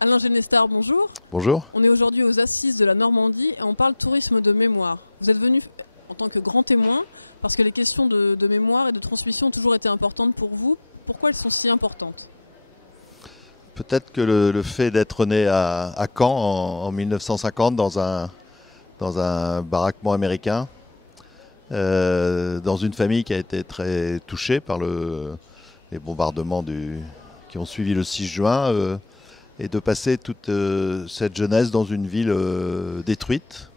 Alain Genestar, bonjour. Bonjour. On est aujourd'hui aux Assises de la Normandie et on parle tourisme de mémoire. Vous êtes venu en tant que grand témoin parce que les questions de mémoire et de transmission ont toujours été importantes pour vous. Pourquoi elles sont si importantes ? Peut-être que le fait d'être né à Caen en 1950 dans un baraquement américain, dans une famille qui a été très touchée par les bombardements qui ont suivi le 6 juin, et de passer toute cette jeunesse dans une ville détruite,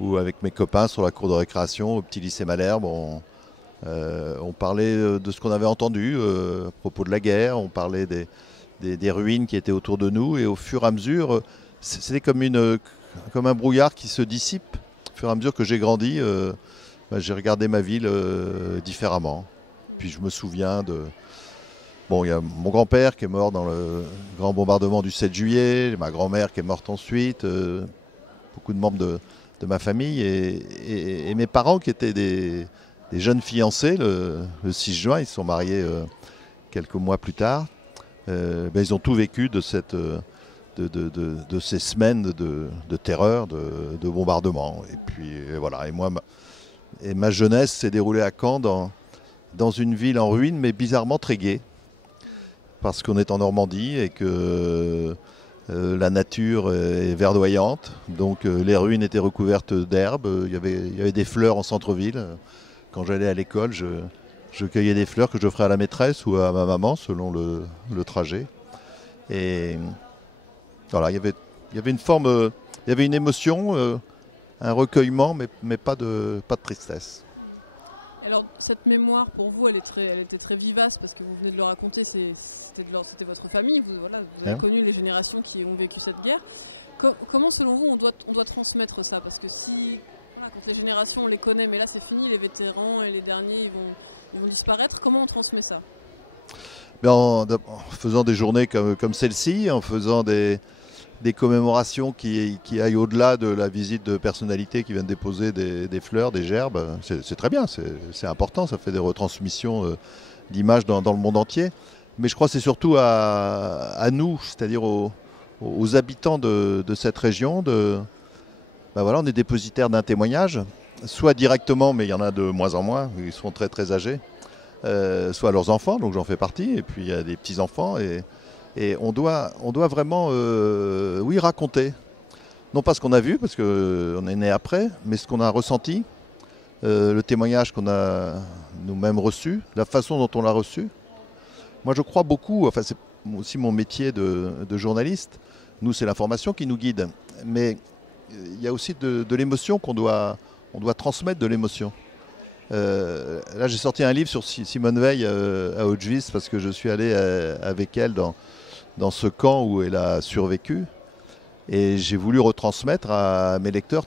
où avec mes copains sur la cour de récréation au petit lycée Malherbe, on parlait de ce qu'on avait entendu à propos de la guerre, on parlait des ruines qui étaient autour de nous, et au fur et à mesure, c'était comme un brouillard qui se dissipe. Au fur et à mesure que j'ai grandi, j'ai regardé ma ville différemment. Puis je me souviens il y a mon grand-père qui est mort dans le grand bombardement du 7 juillet, ma grand-mère qui est morte ensuite, beaucoup de membres de ma famille, et mes parents qui étaient des jeunes fiancés le 6 juin, ils se sont mariés quelques mois plus tard. Ils ont tout vécu de ces semaines de terreur, de bombardement. Et puis voilà. Et moi, ma jeunesse s'est déroulée à Caen dans une ville en ruine, mais bizarrement très gaie, parce qu'on est en Normandie et que la nature est verdoyante. Donc les ruines étaient recouvertes d'herbes. Il y avait des fleurs en centre-ville. Quand j'allais à l'école, je cueillais des fleurs que je ferais à la maîtresse ou à ma maman selon le trajet. Et voilà, il y avait une forme, il y avait une émotion, un recueillement, mais pas de tristesse. Alors cette mémoire pour vous, elle était très vivace parce que vous venez de le raconter, c'était votre famille, vous avez connu les générations qui ont vécu cette guerre. Comment selon vous on doit transmettre ça ? Parce que quand les générations on les connaît, mais là c'est fini, les vétérans et les derniers ils vont disparaître, comment on transmet ça ? En faisant des journées comme celle-ci, en faisant des commémorations qui aillent au-delà de la visite de personnalités qui viennent déposer des fleurs, des gerbes, c'est très bien, c'est important, ça fait des retransmissions d'images dans le monde entier. Mais je crois que c'est surtout à nous, c'est-à-dire aux habitants de cette région, on est dépositaires d'un témoignage, soit directement, mais il y en a de moins en moins, ils sont très très âgés, soit leurs enfants, donc j'en fais partie, et puis il y a des petits-enfants, et on doit vraiment raconter. Non pas ce qu'on a vu, parce qu'on est né après, mais ce qu'on a ressenti, le témoignage qu'on a nous-mêmes reçu, la façon dont on l'a reçu. Moi je crois beaucoup, enfin c'est aussi mon métier de journaliste, nous c'est l'information qui nous guide, mais il y a aussi de l'émotion on doit transmettre de l'émotion. Là j'ai sorti un livre sur Simone Veil à Auschwitz parce que je suis allé avec elle dans ce camp où elle a survécu, et j'ai voulu retransmettre à mes lecteurs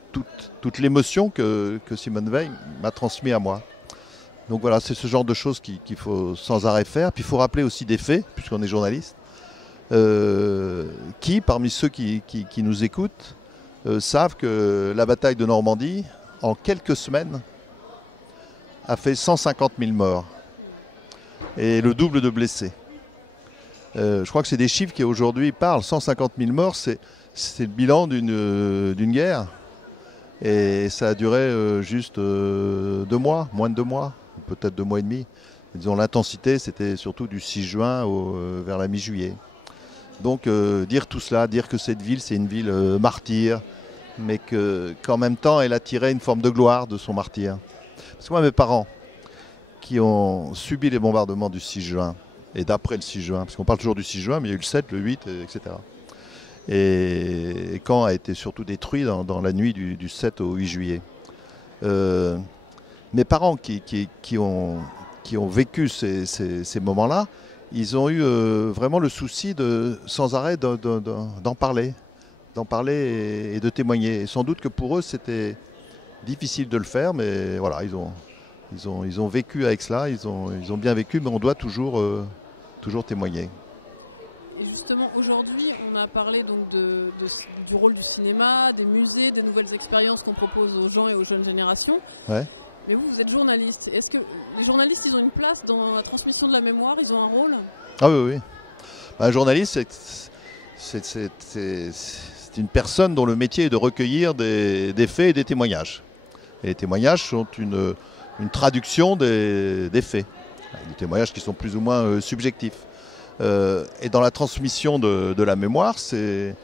toute l'émotion que Simone Veil m'a transmis à moi. Donc voilà, c'est ce genre de choses qu'il faut sans arrêt faire. Puis il faut rappeler aussi des faits, puisqu'on est journaliste, qui parmi ceux qui nous écoutent savent que la bataille de Normandie, en quelques semaines, a fait 150 000 morts et le double de blessés. Je crois que c'est des chiffres qui aujourd'hui parlent. 150 000 morts, c'est le bilan d'une guerre. Et ça a duré juste 2 mois, moins de 2 mois, peut-être 2 mois et demi. Disons, l'intensité, c'était surtout du 6 juin vers la mi-juillet. Donc dire tout cela, dire que cette ville, c'est une ville martyre, mais qu'en même temps, elle a tiré une forme de gloire de son martyre. Parce que moi, mes parents, qui ont subi les bombardements du 6 juin, et d'après le 6 juin, parce qu'on parle toujours du 6 juin, mais il y a eu le 7, le 8, etc. Et Caen a été surtout détruit dans la nuit du 7 au 8 juillet. Mes parents qui ont vécu ces moments-là, ils ont eu vraiment le souci sans arrêt d'en parler et de témoigner. Et sans doute que pour eux, c'était difficile de le faire, mais voilà, ils ont vécu avec cela, ils ont bien vécu, mais on doit toujours témoigner. Et justement, aujourd'hui, on a parlé donc du rôle du cinéma, des musées, des nouvelles expériences qu'on propose aux gens et aux jeunes générations. Ouais. Mais vous êtes journaliste. Est-ce que les journalistes, ils ont une place dans la transmission de la mémoire? Ils ont un rôle? Ah oui, oui. Un journaliste, c'est une personne dont le métier est de recueillir des faits et des témoignages. Et les témoignages sont une traduction des faits. Des témoignages qui sont plus ou moins subjectifs. Et dans la transmission de la mémoire, c'est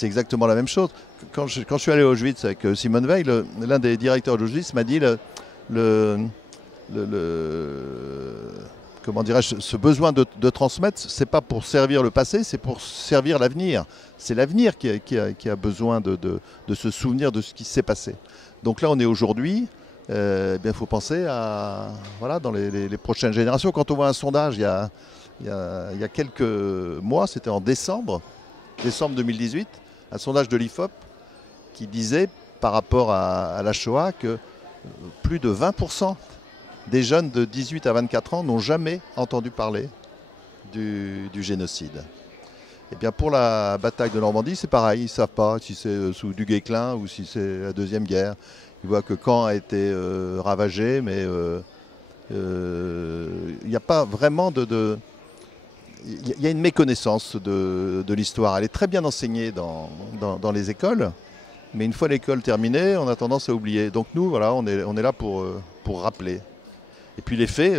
exactement la même chose. Quand je suis allé à Auschwitz avec Simone Veil, l'un des directeurs d'Auschwitz m'a dit comment dirais-je, ce besoin de transmettre, c'est pas pour servir le passé, c'est pour servir l'avenir. C'est l'avenir qui a besoin de se souvenir de ce qui s'est passé. Donc là, on est aujourd'hui. Il faut penser à dans les prochaines générations. Quand on voit un sondage, il y a quelques mois, c'était en décembre 2018, un sondage de l'IFOP qui disait par rapport à la Shoah que plus de 20% des jeunes de 18 à 24 ans n'ont jamais entendu parler du génocide. Et bien pour la bataille de Normandie, c'est pareil, ils ne savent pas si c'est sous du Guesclin ou si c'est la Deuxième Guerre. Ils voient que Caen a été ravagé, mais il n'y a pas vraiment il y a une méconnaissance de l'histoire. Elle est très bien enseignée dans les écoles, mais une fois l'école terminée, on a tendance à oublier. Donc nous, voilà, on est là pour rappeler. Et puis les faits,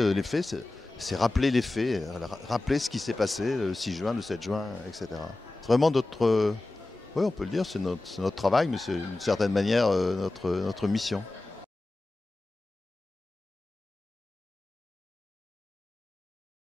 c'est rappeler les faits, rappeler ce qui s'est passé le 6 juin, le 7 juin, etc. C'est vraiment oui, on peut le dire, c'est notre travail, mais c'est d'une certaine manière notre mission.